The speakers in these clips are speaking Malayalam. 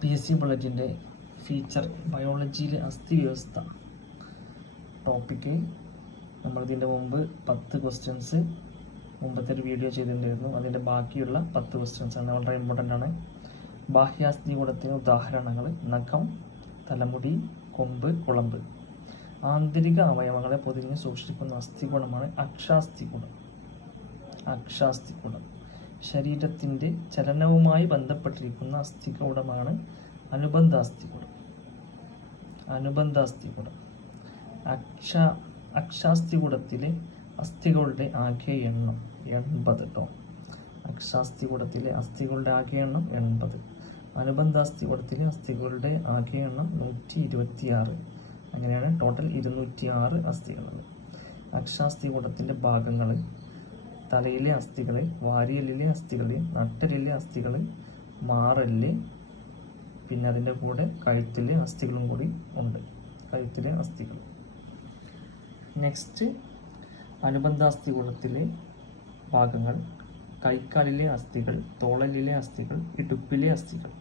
PSC ബുള്ളറ്റിൻ്റെ ഫീച്ചർ ബയോളജിയിലെ അസ്ഥി വ്യവസ്ഥ ടോപ്പിക്ക്. നമ്മളിതിൻ്റെ മുമ്പ് 10 ക്വസ്റ്റ്യൻസ് മുമ്പത്തെ ഒരു വീഡിയോ ചെയ്തിട്ടുണ്ടായിരുന്നു. അതിൻ്റെ ബാക്കിയുള്ള 10 ക്വസ്റ്റ്യൻസാണ് വളരെ ഇമ്പോർട്ടൻ്റ് ആണ്. ബാഹ്യാസ്ഥികൂടത്തിന് ഉദാഹരണങ്ങൾ: നഖം, തലമുടി, കൊമ്പ്, കുളമ്പ്. ആന്തരിക അവയവങ്ങളെ പൊതിഞ്ഞ് സൂക്ഷിക്കുന്ന അസ്ഥികൂടമാണ് അക്ഷാസ്ഥികൂടം. അക്ഷാസ്ഥികൂടം. ശരീരത്തിൻ്റെ ചലനവുമായി ബന്ധപ്പെട്ടിരിക്കുന്ന അസ്ഥികൂടമാണ് അനുബന്ധാസ്ഥികൂടം. അനുബന്ധാസ്ഥികൂടം. അക്ഷാസ്ഥികൂടത്തിലെ അസ്ഥികളുടെ ആകെ എണ്ണം 80 കേട്ടോ. അക്ഷാസ്ഥികൂടത്തിലെ അസ്ഥികളുടെ ആകെ എണ്ണം 80. അനുബന്ധാസ്ഥികൂടത്തിലെ അസ്ഥികളുടെ ആകെ എണ്ണം 126. അങ്ങനെയാണ് ടോട്ടൽ 206 അസ്ഥികളുള്ളത്. അക്ഷാസ്ഥികൂടത്തിൻ്റെ ഭാഗങ്ങൾ: തലയിലെ അസ്ഥികൾ, വാരിയലിലെ അസ്ഥികൾ, നട്ടെല്ലിലെ അസ്ഥികൾ, മാറല്, പിന്നെ അതിൻ്റെ കൂടെ കഴുത്തിലെ അസ്ഥികളും കൂടി ഉണ്ട്. കഴുത്തിലെ അസ്ഥികൾ. നെക്സ്റ്റ്, അനുബന്ധാസ്ഥികൂടത്തിലെ ഭാഗങ്ങൾ: കൈക്കാലിലെ അസ്ഥികൾ, തോളലിലെ അസ്ഥികൾ, ഇടുപ്പിലെ അസ്ഥികൾ.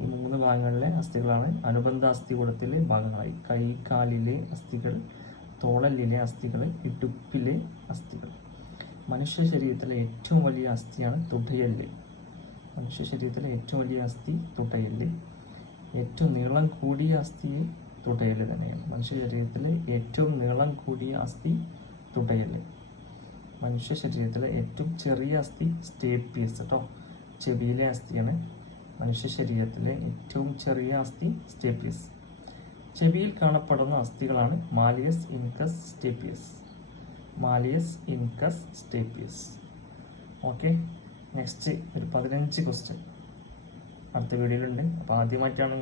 ഈ 3 ഭാഗങ്ങളിലെ അസ്ഥികളാണ് അനുബന്ധാസ്ഥികൂടത്തിലെ ഭാഗങ്ങളായി. കൈക്കാലിലെ അസ്ഥികൾ, തോളലിലെ അസ്ഥികൾ, ഇടുപ്പിലെ അസ്ഥികൾ. മനുഷ്യ ശരീരത്തിലെ ഏറ്റവും വലിയ അസ്ഥിയാണ് തുടയെല്ല്. മനുഷ്യ ശരീരത്തിലെ ഏറ്റവും വലിയ അസ്ഥി തുടയെല്ല്. ഏറ്റവും നീളം കൂടിയ അസ്ഥി തുടയെല്ല് തന്നെയാണ്. മനുഷ്യ ശരീരത്തിലെ ഏറ്റവും നീളം കൂടിയ അസ്ഥി തുടയെല്ല്. മനുഷ്യ ശരീരത്തിലെ ഏറ്റവും ചെറിയ അസ്ഥി സ്റ്റേപ്പിയസ് കേട്ടോ. ചെവിയിലെ അസ്ഥിയാണ് മനുഷ്യ ശരീരത്തിലെ ഏറ്റവും ചെറിയ അസ്ഥി സ്റ്റേപ്പിയസ്. ചെവിയിൽ കാണപ്പെടുന്ന അസ്ഥികളാണ് malleus, incus, stapes. Malleus, incus, stapes. Okay, next ഒരു 15 ക്വസ്റ്റ്യൻ അടുത്ത വീഡിയോയിലുണ്ട്. അപ്പോൾ ആദ്യമായിട്ടാണ്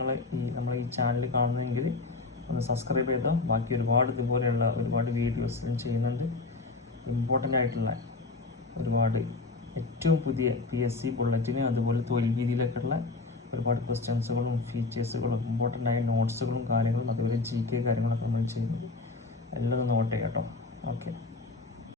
നമ്മൾ ഈ ചാനൽ കാണുന്നതെങ്കിൽ ഒന്ന് സബ്സ്ക്രൈബ് ചെയ്തോ. ബാക്കി ഇതുപോലെയുള്ള ഒരുപാട് വീഡിയോസ് ചെയ്യുന്നുണ്ട്. ഇമ്പോർട്ടൻ്റ് ആയിട്ടുള്ള ഒരുപാട് ഏറ്റവും പുതിയ PSC ബുള്ളറ്റിന് അതുപോലെ തൊഴിൽ രീതിയിലൊക്കെയുള്ള ഒരുപാട് ക്വസ്റ്റ്യൻസുകളും ഫീച്ചേഴ്സുകളും ഇമ്പോർട്ടൻ്റ് ആയ നോട്ട്സുകളും കാര്യങ്ങളും അതുപോലെ GK കാര്യങ്ങളൊക്കെ നമ്മൾ ചെയ്യുന്നത് എല്ലാം ഒന്ന് നോട്ട് ചെയ്യാം കേട്ടോ. ഓക്കെ.